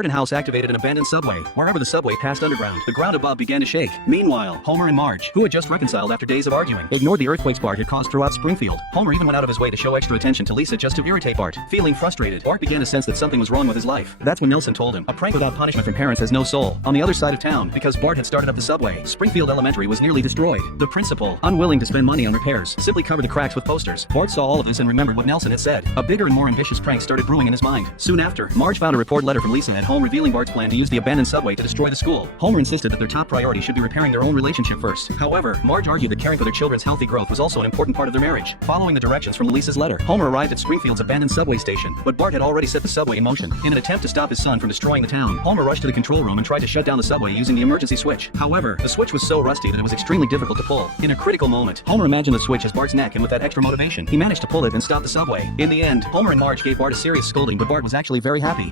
Bart and House activated an abandoned subway. Wherever the subway passed underground, the ground above began to shake. Meanwhile, Homer and Marge, who had just reconciled after days of arguing, ignored the earthquakes Bart had caused throughout Springfield. Homer even went out of his way to show extra attention to Lisa just to irritate Bart. Feeling frustrated, Bart began to sense that something was wrong with his life. That's when Nelson told him, a prank without punishment from parents has no soul. On the other side of town, because Bart had started up the subway, Springfield Elementary was nearly destroyed. The principal, unwilling to spend money on repairs, simply covered the cracks with posters. Bart saw all of this and remembered what Nelson had said. A bigger and more ambitious prank started brewing in his mind. Soon after, Marge found a report letter from Lisa at home revealing Bart's plan to use the abandoned subway to destroy the school. Homer insisted that their top priority should be repairing their own relationship first. However, Marge argued that caring for their children's healthy growth was also an important part of their marriage. Following the directions from Lisa's letter, Homer arrived at Springfield's abandoned subway station, but Bart had already set the subway in motion. In an attempt to stop his son from destroying the town, Homer rushed to the control room and tried to shut down the subway using the emergency switch. However, the switch was so rusty that it was extremely difficult to pull. In a critical moment, Homer imagined the switch as Bart's neck, and with that extra motivation, he managed to pull it and stop the subway. In the end, Homer and Marge gave Bart a serious scolding, but Bart was actually very happy.